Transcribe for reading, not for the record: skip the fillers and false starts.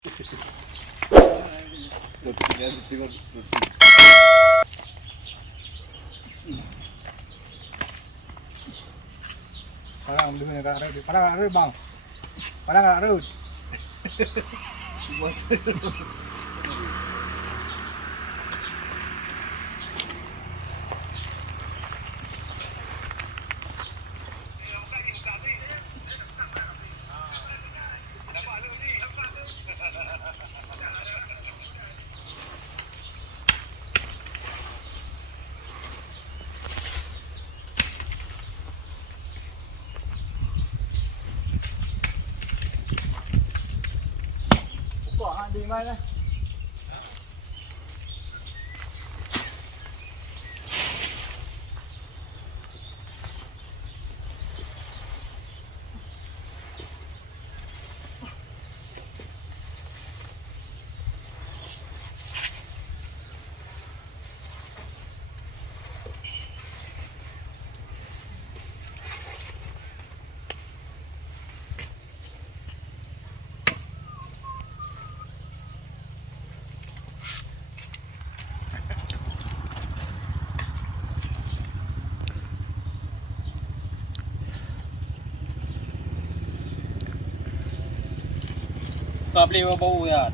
Parang di mana kat Arut. Parang Arut bang. Parang Arut. Kok di mana? Kau beli bau ya.